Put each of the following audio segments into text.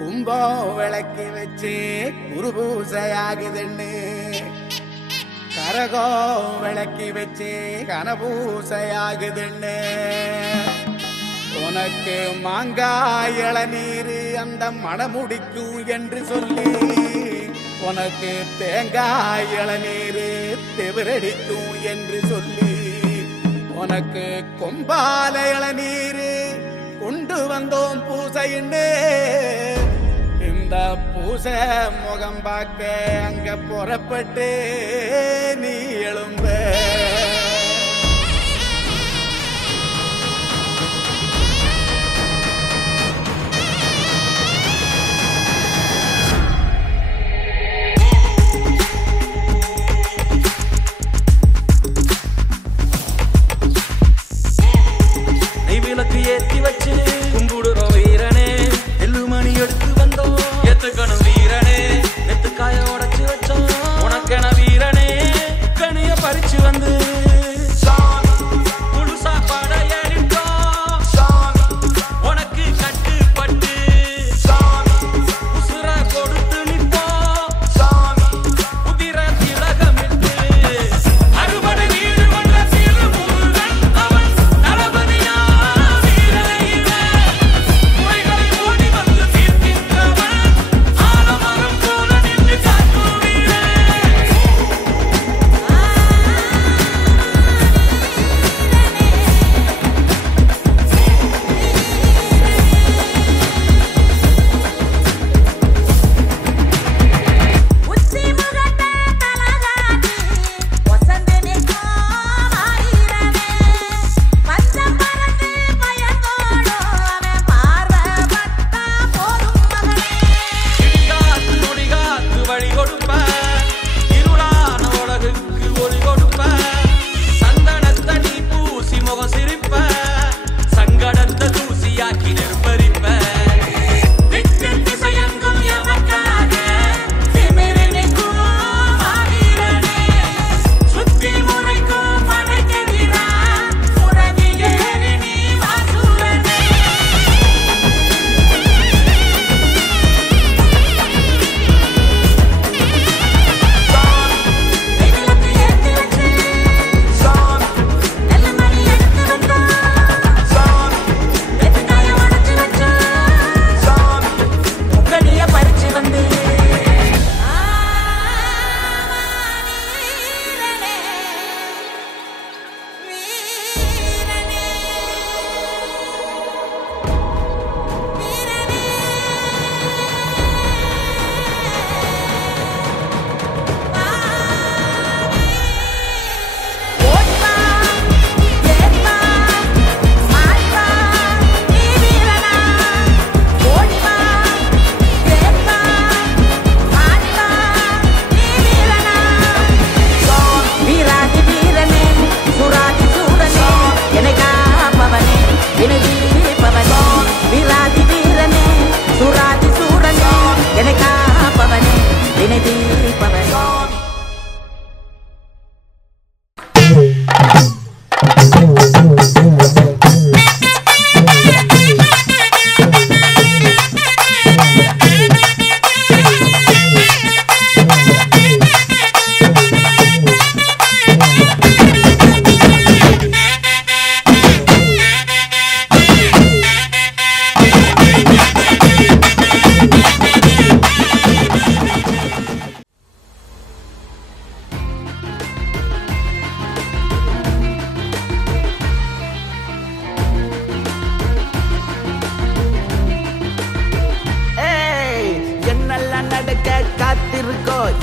கும்பம் விளக்கி வச்சு குருபூசையாகுதுன்னு கரகம் விளக்கி வச்சு கனபூசையாகுதுன்னு உனக்கு மாங்காய் இளநீர் அந்த மணமுடிக்கும் என்று சொல்லி உனக்கு தேங்காய் இளநீர் தெவிரடிக்கும் என்று சொல்லி உனக்கு கொம்பால இளநீர் கொண்டு வந்தோம் பூசைன்னு இந்த பூசை முகம் பார்க்க அங்க புறப்பட்டு நீ எழும்ப ஏத்தி வச்சு கும்பிடுறோம் வீரனே எல்லுமணி எடுத்து வந்தோம் எத்துக்கணும் வீரனே நெத்துக்காய உடைச்சு வச்சோம் உனக்கென வீரனே கனிய பறிச்சு வந்து முழு சாப்பாட ஏறிட்டோம் உனக்கு கட்டுப்பட்டு உசுர கொடுத்து நிற்போம் உதிர திலகமிட்டு அறுபடை வீடு கொண்ட திருமுருகன் அவன் தளபதியா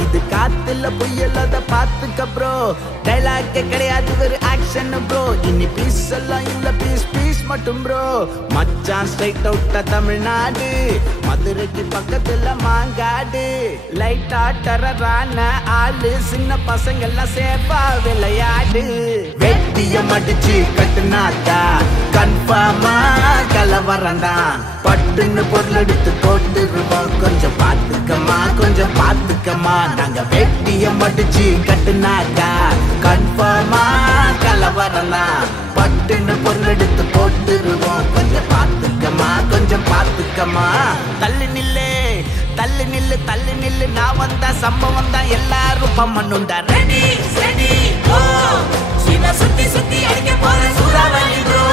இது காத்துல புயல் அத பாத்துக்க ப்ரோ டைலாக் கிடையாது ஒரு ஆக்ஷன் ப்ரோ இனி பீஸ் எல்லாம் இல்ல பீஸ் பீஸ் மட்டும் ப்ரோ மச்சான் ஸ்ட்ரைட் அவுட்டா தமிழ்நாடு மதுரைக்கு பக்கத்துல மாங்காடு லைட்டா டரரான ஆளு சின்ன பசங்க எல்லாம் சேஃபா விளையாடு வெட்டிய மடிச்சு கட்டுனாட்டா கன்ஃபார்மா கலவரந்தான் பட்டுன்னு பொருள் எடுத்து போட்டுருவோம் கொஞ்சம் பாத்துக்கமா நாங்க வெட்டிய மடிச்சு கட்டுனாக்கா கன்ஃபார்மா கலவரலாம் பட்டுன்னு பொருள் எடுத்து போட்டுருவோம் கொஞ்சம் பாத்துக்கமா தள்ளி நில்லே தள்ளி நில்லு நான் வந்தா சம்பவம் தான் எல்லாரும் பம்மண்ணுண்டா ரெடி ரெடி கோ சிவ சுத்தி சுத்தி அடிக்க போற சூறாவளி ப்ரோ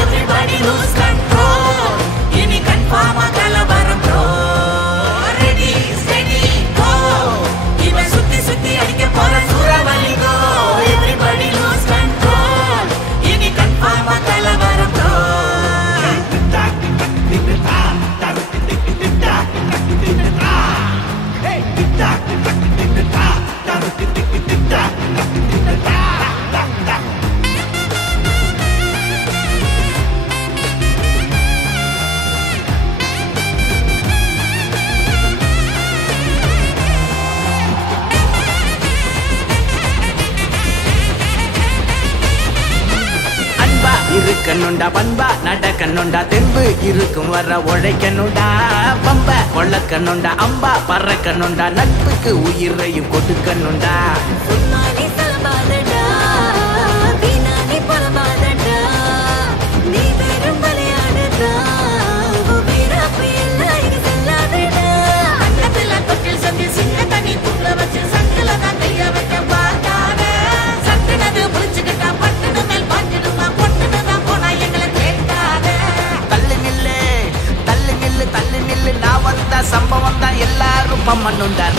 எவ்ரிபடி லூஸ் கண்ட்ரோல் இனி கன்ஃபார்மா கலவரம் ப்ரோ ரெடி ரெடி கோ சிவ சுத்தி சுத்தி அடிக்க போற சூறாவளி ப்ரோ எவ்ரிபடி லூஸ் கண்ட்ரோல் இனி கன்ஃபார்மா கலவரம் ப்ரோ இருக்கணுண்டா பண்பா நடக்கணுண்டா தெம்பு இருக்கும் வர உழைக்கணுண்டா பம்ப கொள்ளக்கணுண்டா அம்பா பறக்கணுண்டா நட்புக்கு உயிரையும் கொடுக்கணுண்டா நான் வந்தா சம்பவம் தான் எல்லாரும் பம்மண்ணுண்டார்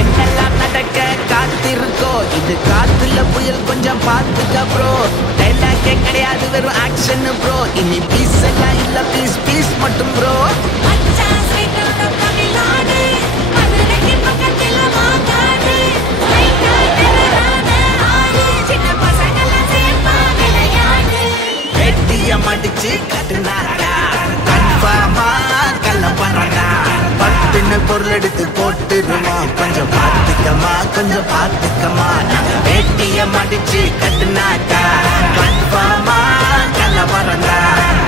என்னெல்லாம் நடக்க காத்திருக்கோ இது காத்துல புயல் கொஞ்சம் பார்த்துக்க ப்ரோ டைலாக்கே கிடையாது வெறும் ஆக்ஷன் ப்ரோ இனி பீஸ் எல்லாம் இல்ல பீஸ் பீஸ் மட்டும் ப்ரோ மடிச்சு கட்டுனாக்கா கன்ஃபார்மா கலப்பறடா பட்டுன்னு பொருள் எடுத்து போட்டுருமா கொஞ்சம் பார்த்துக்கமா கொஞ்சம் பார்த்துக்கமா வேட்டிய மடிச்சு கட்டுனாக்கா கன்ஃபார்மா கலப்பறடா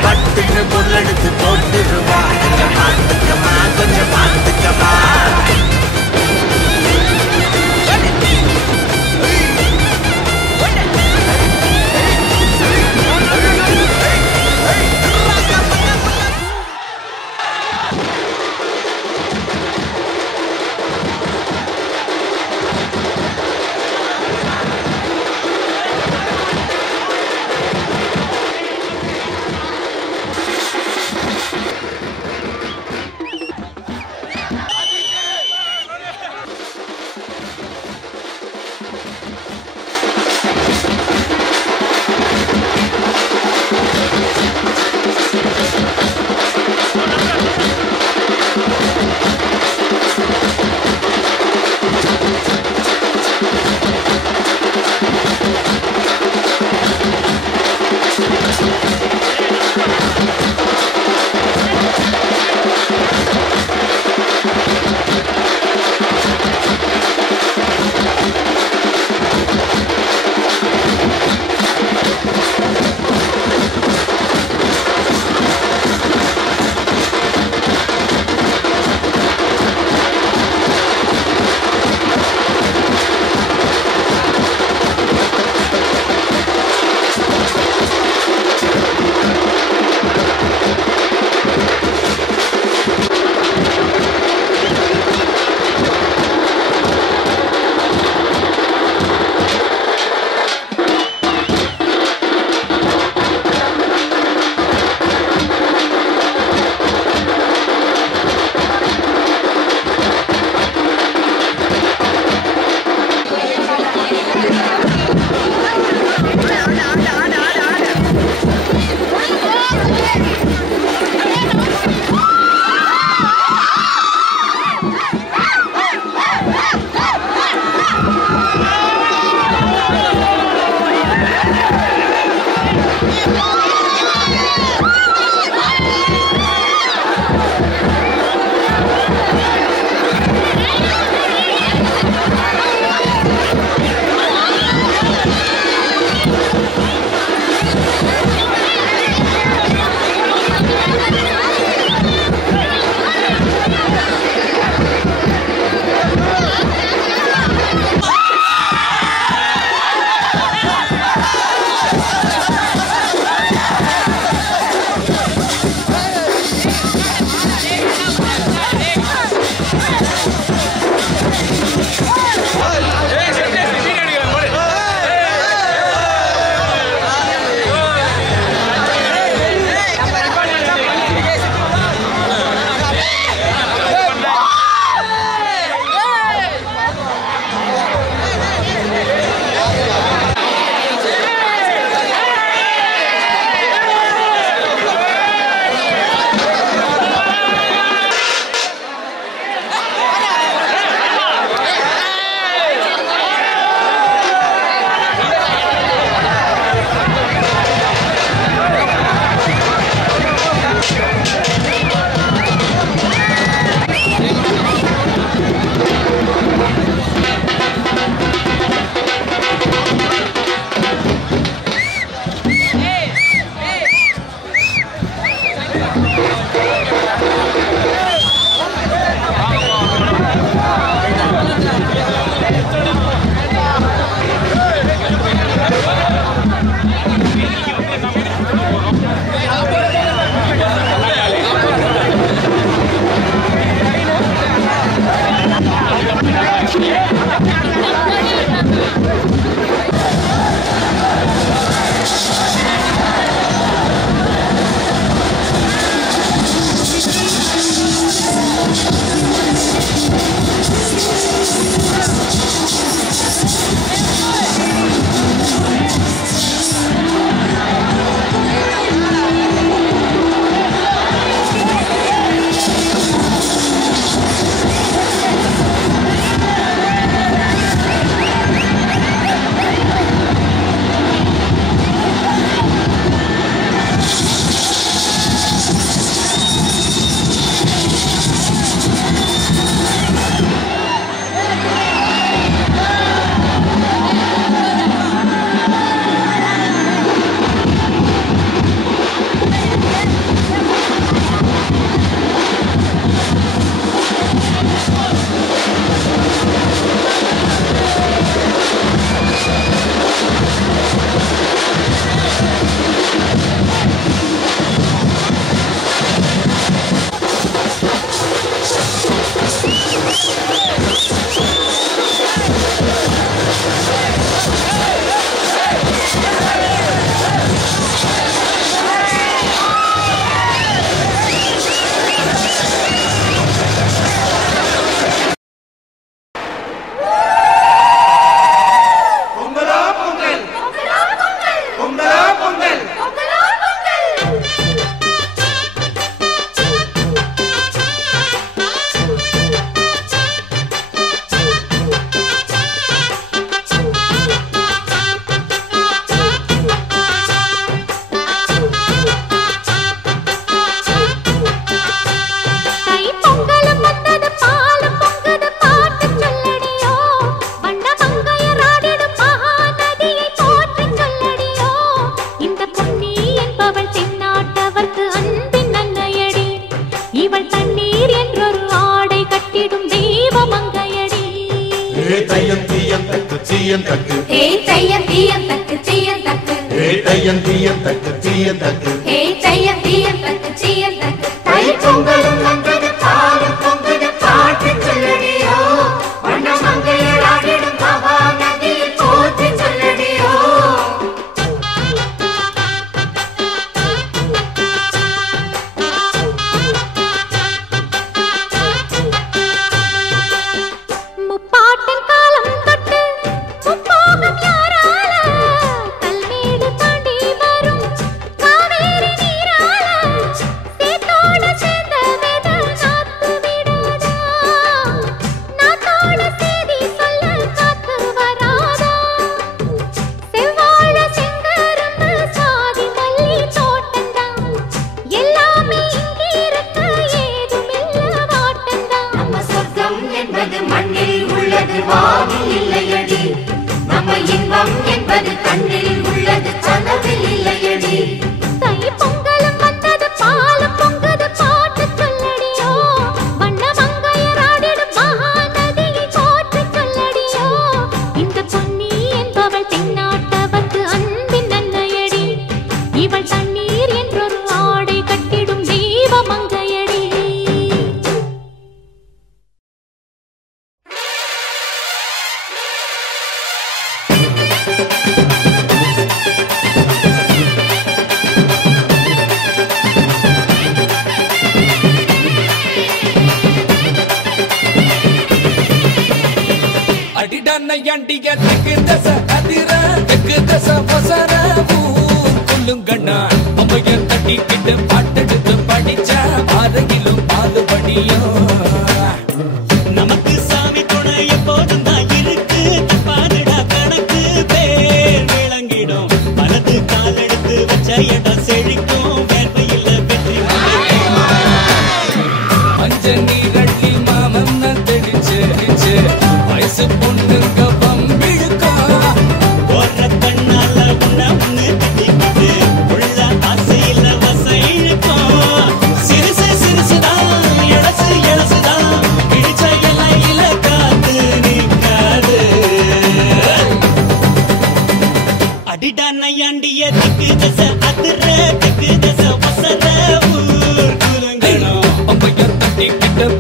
பட்டுன்னு பொருள் எடுத்து போட்டுருமா கொஞ்சம் பார்த்துக்கமா கொஞ்சம் பார்த்துக்கமா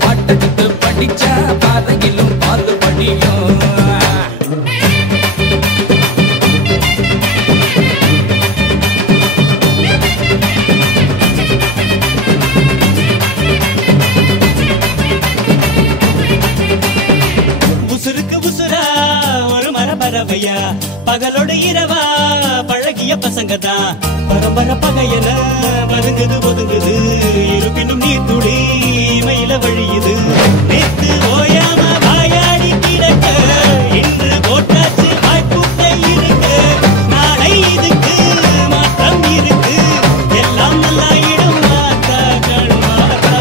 பாட்டு பாட்டு படிச்சா பாதையிலும் பால் படியும் பறவையா பகலோடு இரவா பழகிய பசங்க தான் பரம்பர பகையன பதுங்குது ஒதுங்குது இருப்பினும் நீர் துளி மயில வழியுது நேத்து ஓயாம வாயாடி கிடக்க இன்று போட்டாச்சு வாய்ப்புட்டை இருக்கு நாளை இதுக்கு மாற்றம் இருக்கு எல்லாம் நல்லாயிடும் மாத்தா கண்மாத்தா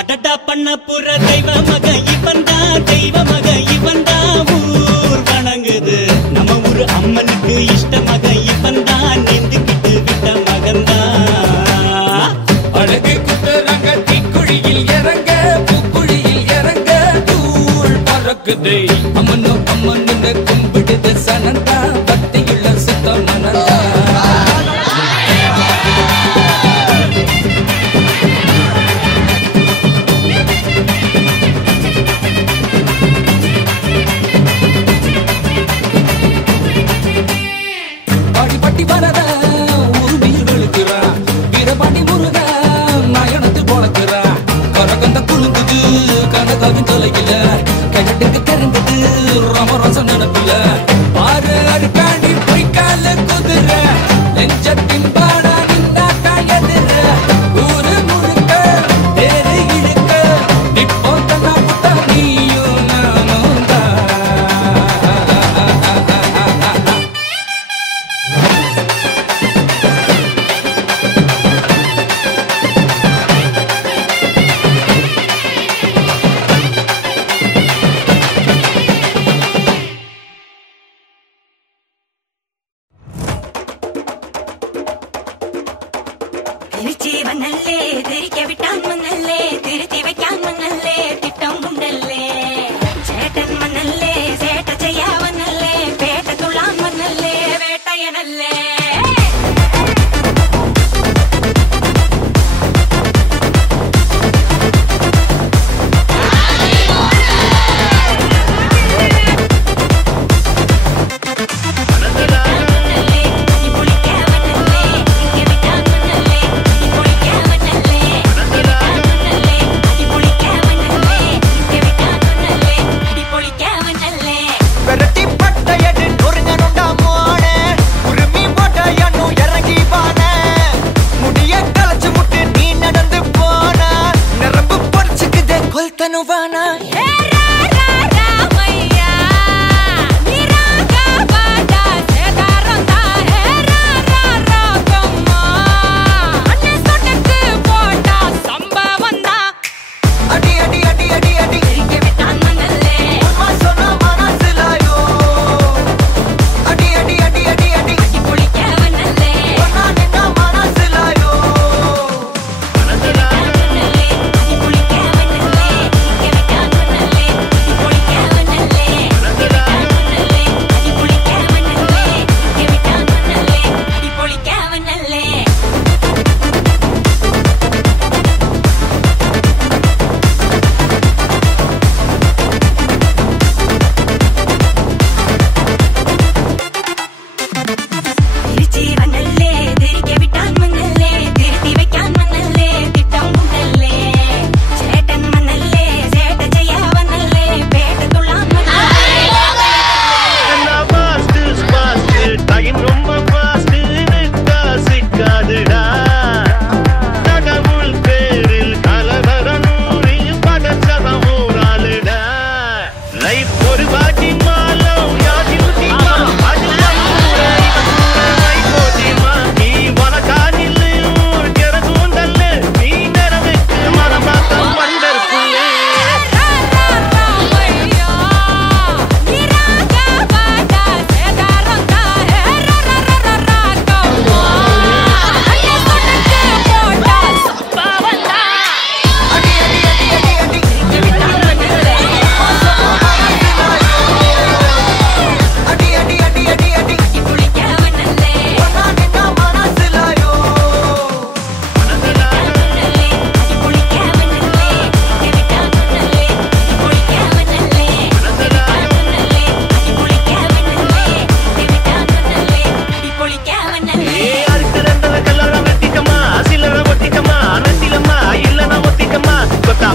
அடடா பண்ண புற தெய்வ மக இவன்தான் தெய்வ மக இவன்தான் ஊர் வணங்குது நம்ம ஊரு அம்மனுக்கு இஷ்ட மக இவன்தான் நெந்துக்கிட்டு விட்ட மகன்தான் அழகு குத்துறாங்க தீக்குழியில் இறங்க பூக்குழியில் இறங்க தூள் பறக்குது அம்மனோ அம்மன்னு கும்பிடுது சனந்தா பக்தியுள்ள சுத்த மனந்தா பாடி வரத உரிமையில் வெளுக்கிறா வீரபாண்டி முருக நயனத்தில் போனக்குறா கரகந்த குழுங்குது கனகாவின் தொலையில கிணட்டுக்கு தெரிந்தது ரமரசம் நினைப்பில பாரு அருக்காண்டி பொய்க்கால குதிர நெஞ்சத்தின் பாடா நின்றாக்கா எதிர ஊரு முழுக்க தேரு இழுக்க இப்போ தன்னா புத்தா நீயும் நானும் தான் திருச்சி வந்தல்லே திரிக்க விட்டான் மன்னல்லே திருத்தி வைக்கான் மன்னல்லே திட்டம் உண்டல்லே சேட்டன் மன்னல்லே சேட்ட செய்ய வந்தல்லே பேட்ட துள்ளான் மன்னல்லே வேட்டையனல்லே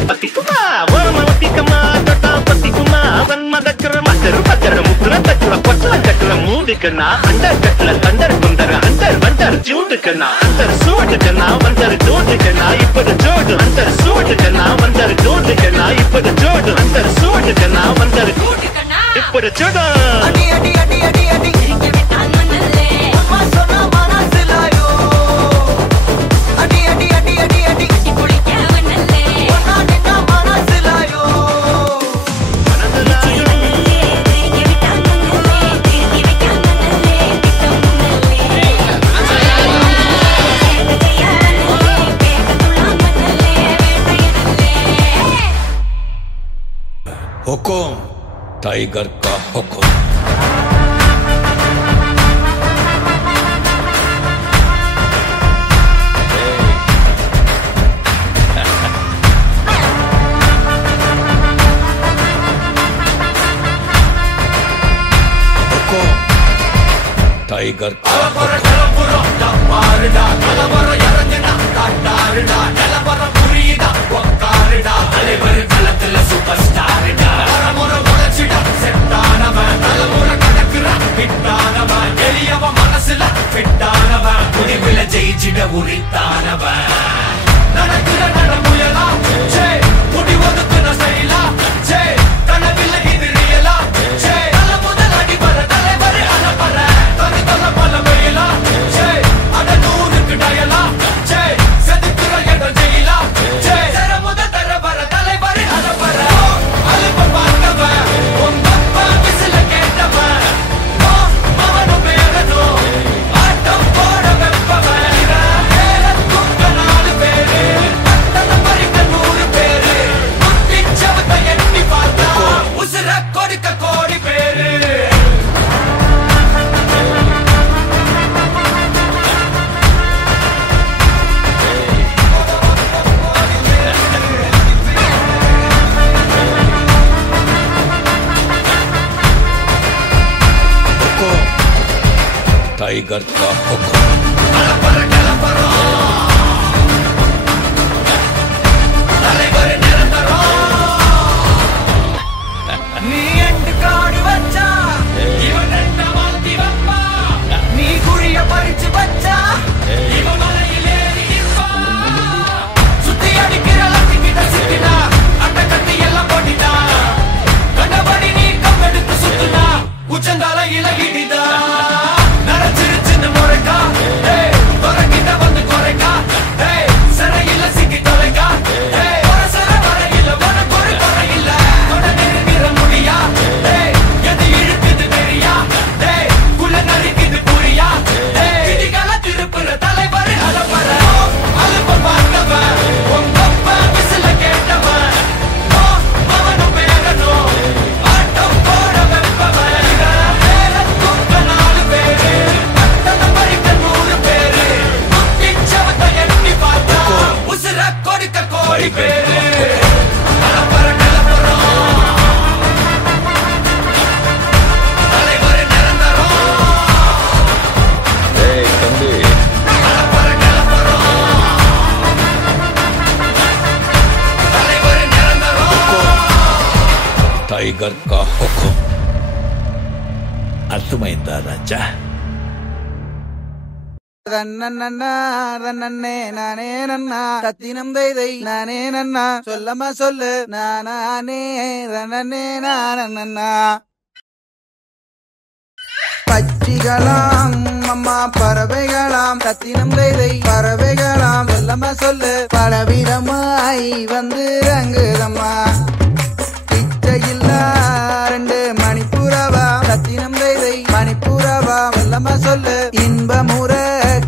பத்திக்குமா ஓரமா ஒத்திக்குமா தொட்டா பத்திக்குமா மூடுக்கண்ணா அண்டர் கட்ல தண்டர் குந்தர் அண்டர் வண்டர் ஜூடுக்கண்ணா அண்டர் சூடுக்கண்ணா வண்டர் ஜோடுக்கண்ணா இப்பது ஜோடு அண்டர் சூடுக்கண்ணா வண்டர் ஜோடுக்கண்ணா இப்பது ஜோடு அண்டர் சூடுக்கண்ணா வண்டர் இப்பது ஜோடு அடி அடி அடி அடி அடி சிரிக்க விட்டான் மண்ணல்லே அம்மா சொன்னா மனசிலாயோ அடி அடி அடி அடி அடி கட்டி குளிக்க வண்ணல்லே ஒன்னா நின்னா மனசிலாயோ மண்ணல்லே சிரிக்க விட்டான் மண்ணல்லே திருத்தி வைக்கான் மண்ணல்லே திட்டம் மண்ணல்லே சேட்ட செய்ய வண்ணல்லே பேட்ட துள்ளான் மண்ணல்லே வேட்டையனல்லே हुकुम टाइगर का हुकुम हुकुम टाइगर का टाइगर का हुकुम நீ எண்டு காடு வச்சா இவன் என்ன மாத்தி வப்பா நீ குழிய பறிச்சு வச்சா இவன் மலையிலே நிற்பா சுத்தி அடிக்கிற லத்திக்கிட்ட சிக்கினா அட்ட கட்டி எல்லாம் போட்டிட்டா கண்டபடி நீ கம்பெடுத்து சுத்துனா உச்சந்தால இலகிடிதா நரச்சிருச்சுன்னு முறைக்கா துறக்கிட்ட வந்து குறைக்கா சிறையில சிக்கி தொலைக்கா சர வரையில உனக்கு ஒரு குறையில்ல தொட நெருங்கிற முடியா எது இழுக்குது தெரியா குள்ள நறுக்குது புரியா விதிகள திருப்புற தலைவர் அலப்பற அலுப்ப பார்த்தவன் உங்க அப்பா விசில கேட்டவன் அவனும் பேரனும் ஆட்டம் போட வெப்பவன் பேர தூக்க 4 பேரு பட்டத பறிக்க 100 பேரு முத்திச்சவத்தை எண்ணி பார்த்தா உசுர கொடுக்க கோடி பேரு அலப்பற கலப்பறம் தலைவர் நிரந்தரம் தம்பி அலப்பற கலப்பறம் தலைவர் நிரந்தரம் टाइगर का हुकुम अर्थमैंदा राजा நன்னே நானே நன்னா தத்தினம் தை நானே நன்னா சொல்லமா சொல்லு நானே நன்னே நானண்ணா பட்சிகளாம் அம்மா பறவைகளாம் தத்தினம் தை பறவைகளாம் சொல்லமா சொல்லு பலவிதமாய் வந்து ரங்குதம்மா பிச்சையில்லா 2 மணிப்புறவா தத்தினம் தை மணிப்புறவா சொல்லமா சொல்லு இன்பமுற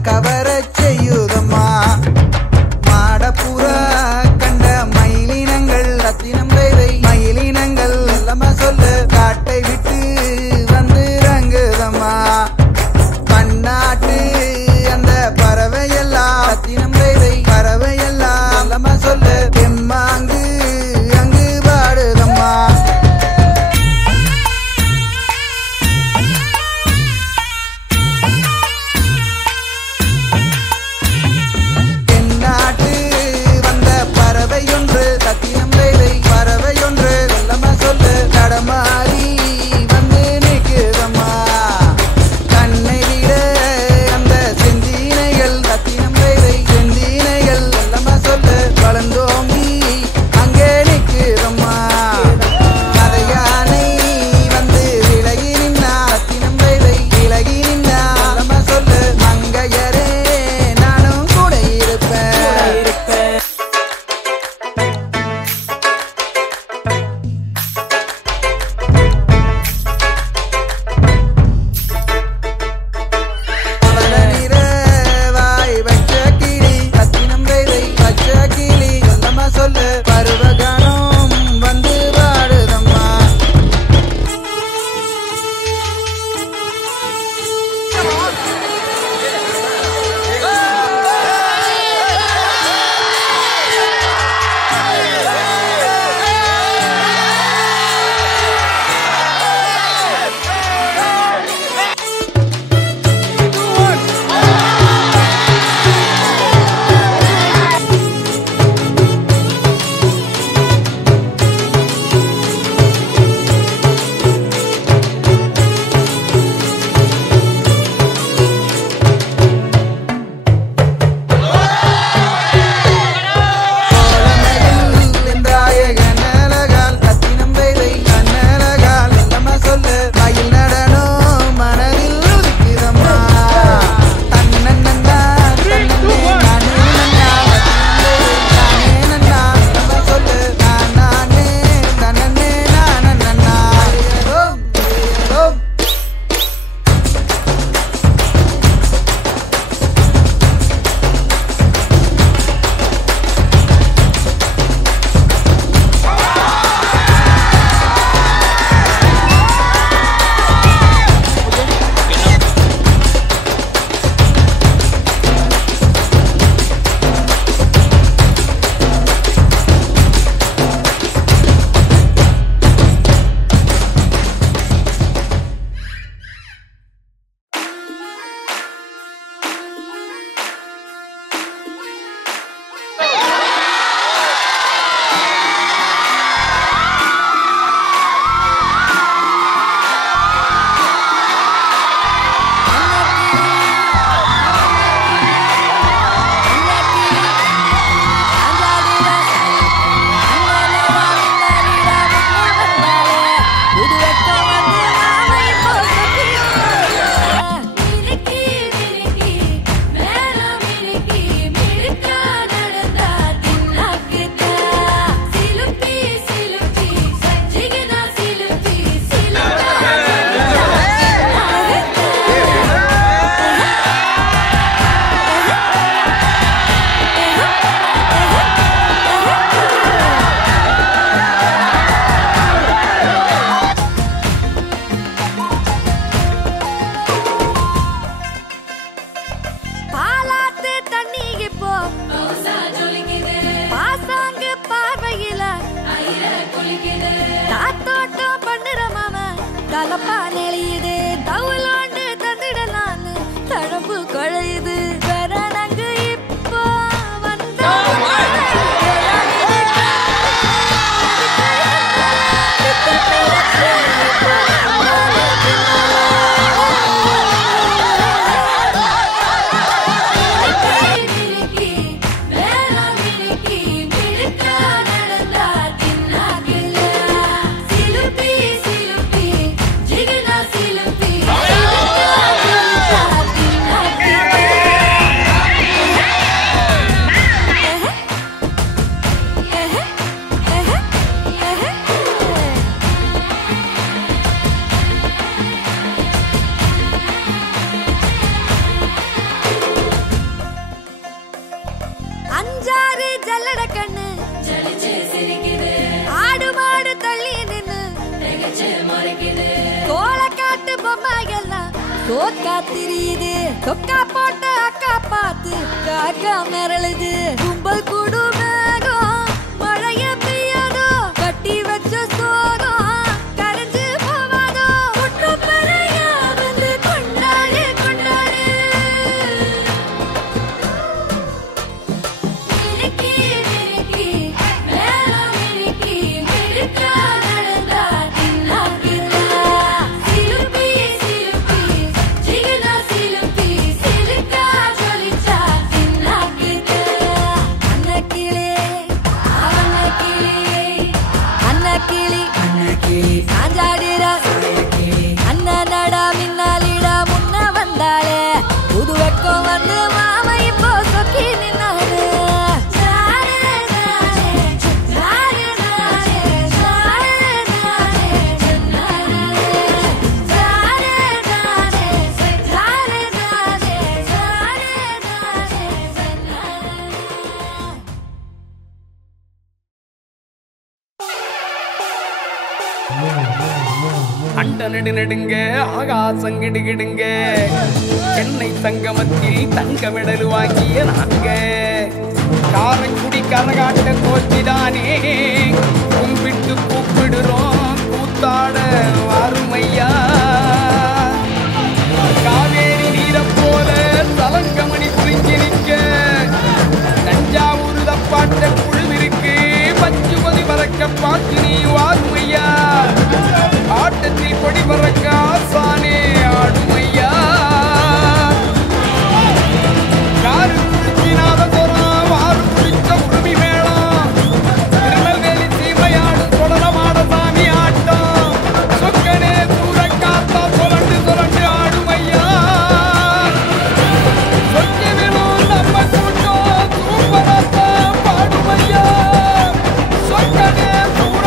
கவர செய்யுதம்மா மாடப்புறா கண்ட மயிலினங்கள் ரத்தினம் தை மயிலினங்கள் சொல்லமா சொல்லு காட்டை விட்டு வந்து ரங்குதம்மா பன்னாட்டு அந்த பறவையெல்லாம் ரத்தினம் தை பறவையெல்லாம் சொல்லமா சொல்லு தெம்மாங்கு அங்கு பாடுதம்மா தென்னாட்டு வந்த பறவையொன்று தத்தினம் தை பறவையொன்று தலப்பா நெளியுது தவுலாண்டு தந்துடலான்னு தழம்பு குழையுது பெறனங்கு இப்போ வந்தா அஞ்சாறு ஜல்லட கண்ணு ஆடு மாடு தள்ளி நின்னு கோலக்காட்டு பொம்மை எல்லாம் தோக்கா திரியுது தொக்கா போட்ட அக்கா பார்த்து காக்கா மிரளுது கும்பல் கூடு மேகம் மழைய பெய்யாதோ கட்டி வச்ச சோகம் கரைஞ்சு போவாதோ முட்டு பெறையா வந்து கொண்டாடு கொண்டாடு மினுக்கி மினுக்கி மேல மினுக்கி மினுக்கா நடந்தா தின்னாக்குதா சிலுப்பி சிலுப்பி ஜிகனா சிலுப்பி சிலுக்கா ஜொலிச்சா தின்னாக்குதா அன்னக்கிளி அன்னக்கிளி சாஞ்சாடுறா அண்ணனடா மின்னாலிடா முன்ன வந்தாளே புது வெக்கம் வந்து மாமா இப்போ சொக்கி நின்னாரு அண்ட நெடு நெடுங்க ஆகாசம் கிடுகிடுங்க சென்னை சங்கமத்தில் தங்க மெடல் வாங்கிய நாங்க காரைக்குடி கரகாட்ட கோச்சிதானே கும்பிட்டு கூப்பிடுறோம் கூத்தாட வாருமையா காவேரி நீரை போல தலங்கமணி குறிஞ்சி நிற்க தஞ்சாவூர் தப்பாட்ட குழுவிற்கு பச்சுபதி பறக்க பார்த்து நீ வாருமையா ஆட்டத்தில் கொடி பறக்க ஆசானே ஆடுமையா காரு குடிச்சினாத போறான் வாரு குடிச்ச உரிமை மேளம் திருநெல்வேலி சீமையாடு தொடரமாட சாமி ஆட்டம் சொக்கனே தூர காத்தா சொலண்டு சொலண்டு ஆடுமையா சொக்கி விழும் நம்ம கூட்டம் சூப்பராத்தான் பாடுமையா சொக்கனே தூர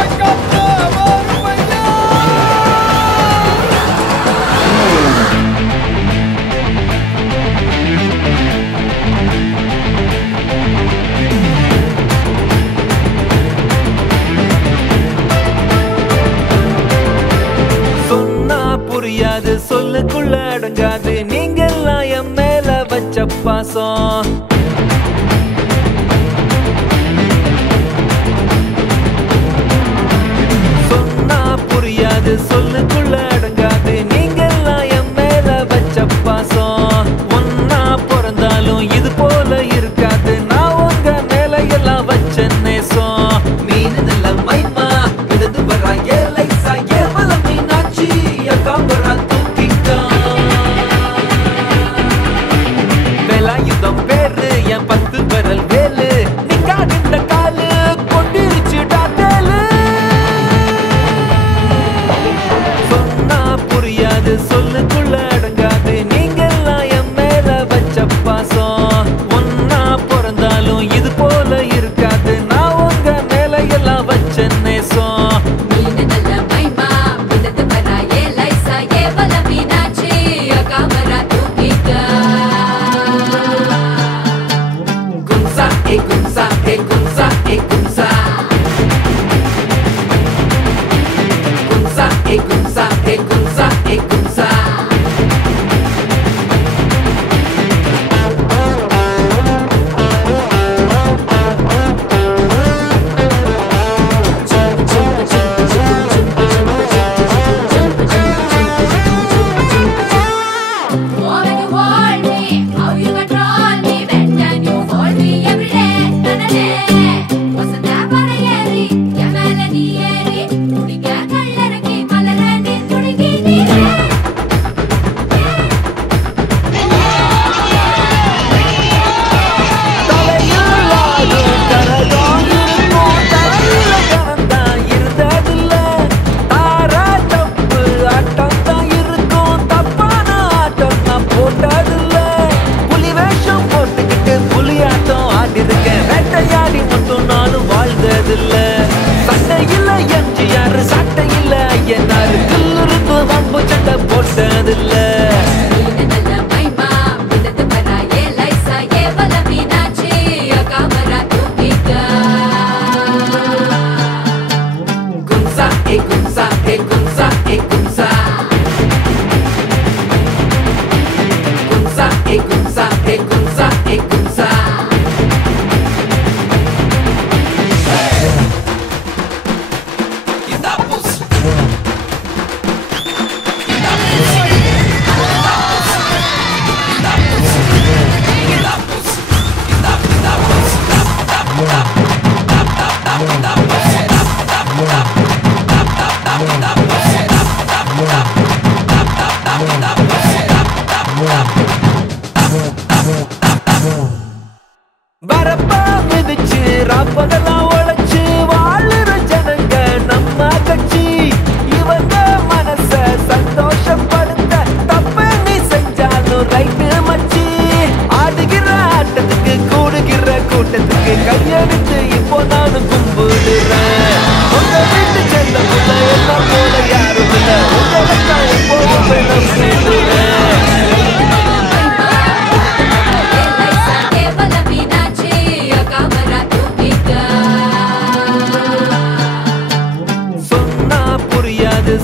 எம்ஜிஆர் சாட்டை இல்ல ஐயனாரு கல்லூருக்கு வம்பு சட்டை போட்டதில்ல கும்சா ஏ கும்சா ஏ கும்சா ஏ கும்சா கும்சா ஏ கும்சா ஏ கும்சா ஏ கும்சா வரப்பா மிதிச்சு ராப்பதெல்லாம் உழைச்சு வாழுற ஜனங்க நம்ம கட்சி இவங்க மனச சந்தோஷப்படுத்த தப்பு நீ செஞ்சாலும் ரைட்டு மச்சி ஆடுகிற ஆட்டத்துக்கு கூடுகிற கூட்டத்துக்கு கையெடுத்து இப்போ நானும் கும்பிடுறேன் உங்க வீட்டு செல்ல புள்ள எல்லாம் போல யாரும் இல்ல உங்களை எப்போவும் சேர்ந்துறேன்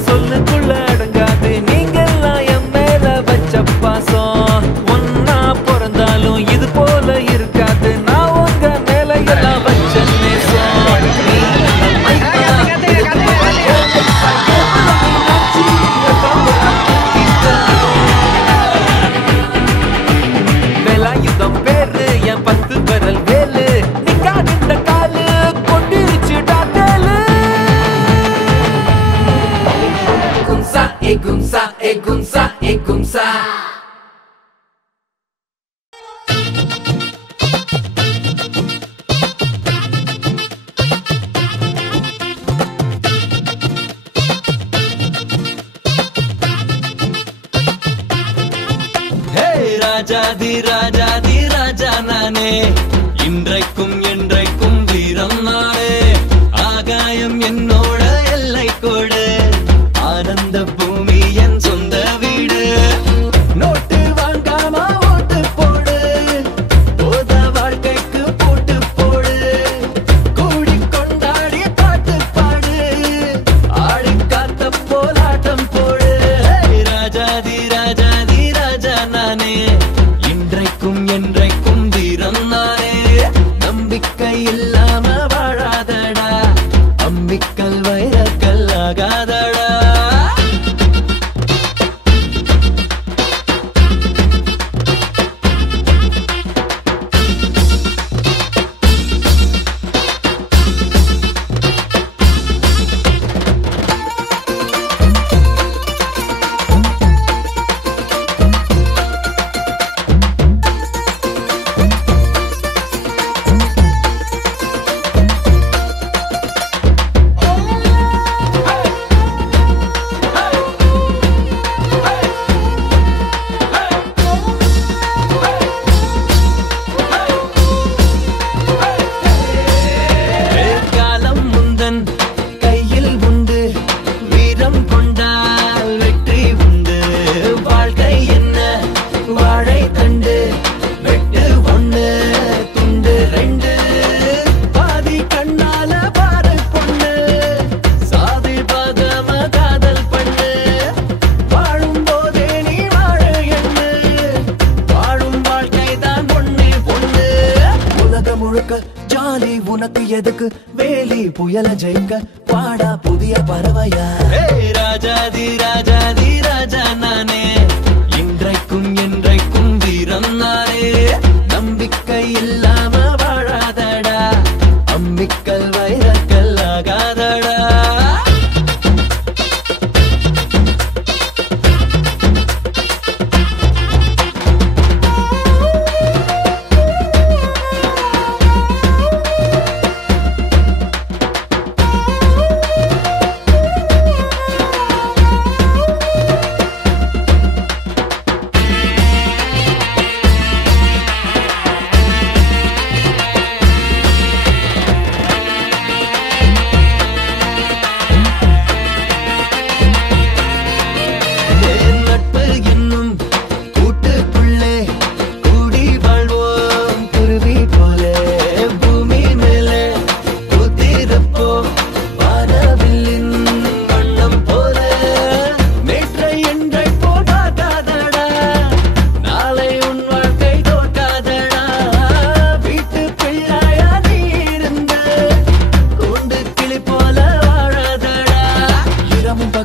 சொல்லுக்குள்ள அடங்காது நீங்கெல்லாம் என் மேல வச்ச பாசம் ஒன்னா பிறந்தாலும் இது போல இருக்காது நான் உங்க மேல எல்லாம் வச்ச நேசம் வேலாயுதம் பேரு என் 10 விரல் வேலு நிக்காதிந்த காலு கொண்டிருச்சுடா தேலு Egumsa, egumsa, egumsa. Hey ராஜாதி ராஜாதி ராஜா நானே இன்றைக்கும் என்றைக்கும் வீரம் நானே ஆகாயம் என்னோட எல்லை கோடு ஆனந்த பூமி என் சொந்த வீடு நோட்டு வாங்காம ஓட்டு போடு போத வாழ்க்கைக்கு போட்டு போடு கூடி கொண்டாடி பாட்டு பாடு ஆடி காத்த போலாட்டம் போடு ராஜாதி ராஜாதி ராஜா நானே இன்றைக்கும் என்றைக்கும் வீரம் நானே நம்பிக்கை இல்லாம வாழாதடா அம்பிக்கல் வைரக்கல் ஆகாதடா ஜாலி உனக்கு எதுக்கு வேலி புயல ஜெயிக்க பாடா புதிய பறவையா ராஜாதி ராஜாதி ராஜா நானே இன்றைக்கும் என்றைக்கும் வீரம் நானே நம்பிக்கை இல்லாம வாழாதடா அம்பிக்கல் வைரக்கல் ஆகாதடா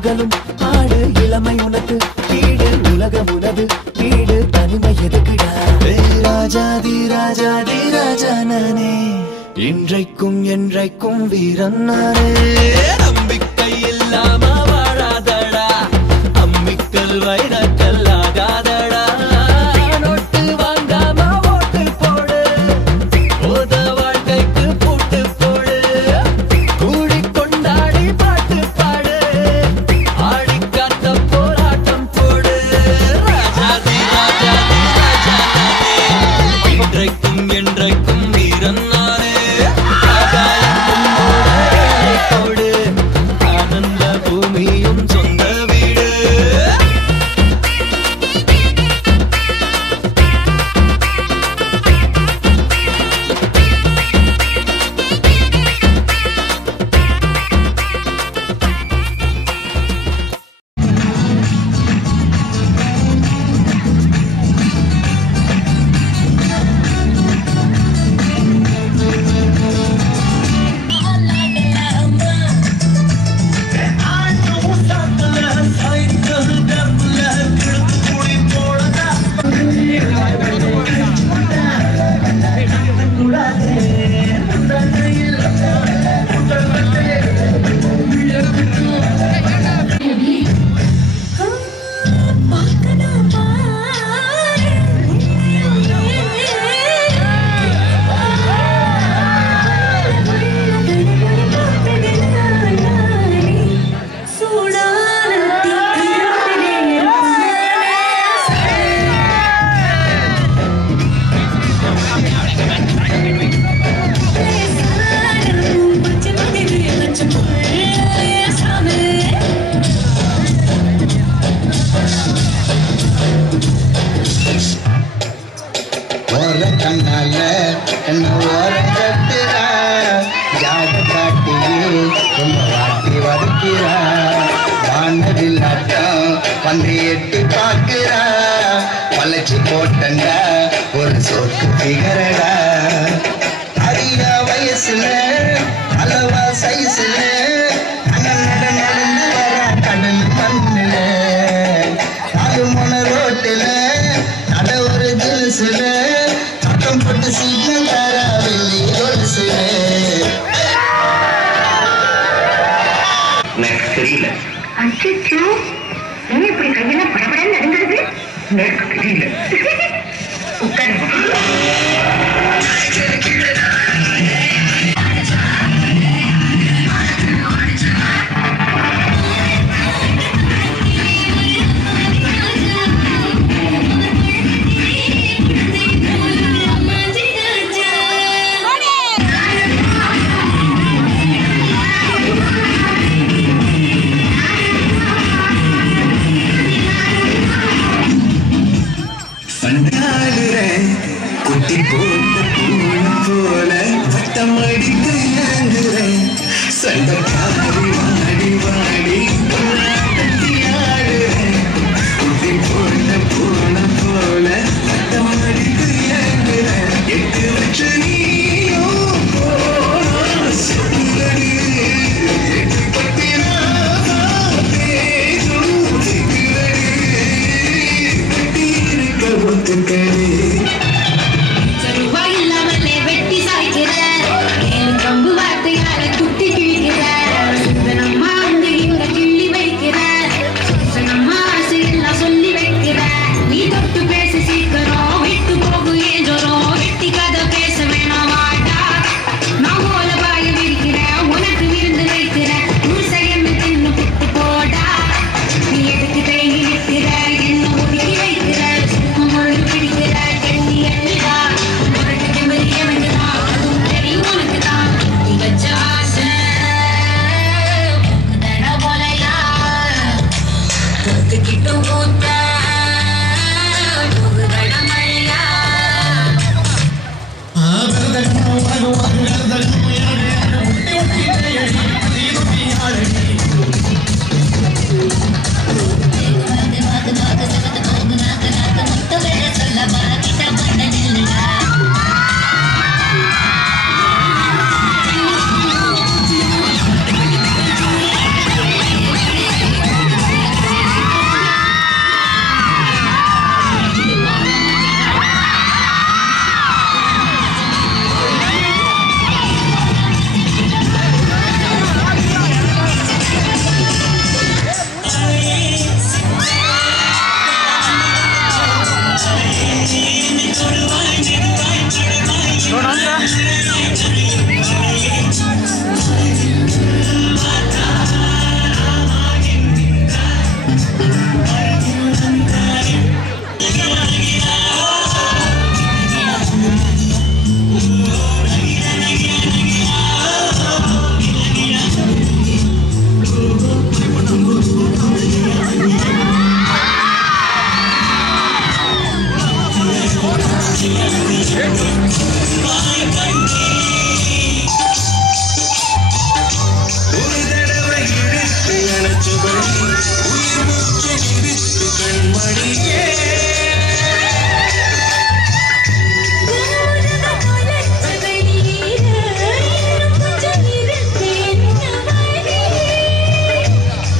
பகலும் ஆடு இளமை உனக்கு வீடு உலகம் உனது வீடு தனிமை எதுக்குடா ராஜாதி ராஜாதி ராஜா நானே இன்றைக்கும் என்றைக்கும் வீரன் நானே நம்பிக்கை இல்லாம வாழாதடா அம்மிக்கல் வைரக்கல் ஆகாதடா நோட்டு வாங்காம ஓட்டு போடு போத வாழ்க்கைக்கு பூட்டு போடு கூடி கொண்டாடி பாட்டு பாடு ஆடி காத்த போராட்டம் போடு ராஜாதி ராஜாதி ராஜா நானே இன்றைக்கும் என்றைக்கும் வீரன் நானே ஆனந்த பூமியும் சொந்த வீடு வந்து எட்டி பார்க்கிறா வளைச்சு போட்டண்டா ஒரு சொட்டு திகரடா அரியா வயசுல அளவா சைஸ்ல நடந்து வர கடல் மண்ணுல நாலு மொன ரோட்டுல நட ஒரு ஜிலுசுல சட்டம் போட்டு சீக்கிரம் தாரா வெள்ளி கொலுசுல எனக்கு தெரியல அச்சோ நீ இப்படி கையெல்லாம் படபடன்னு நடந்துருது எனக்கு தெரியல உட்காருங்க குட்டி போட்ட பூ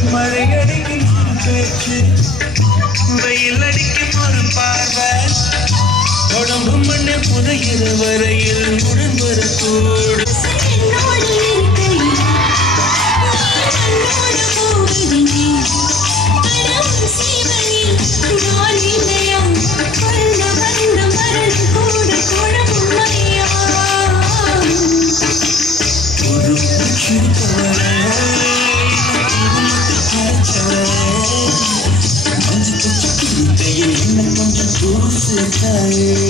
மழை அடிக்கும் ஒரு பேச்சு வெயில் அடிக்கும் ஒரு பார்வை உடம்பு மண்ணு புதையிற வரையில் உடன் வரக்கூடும் கொஞ்சம்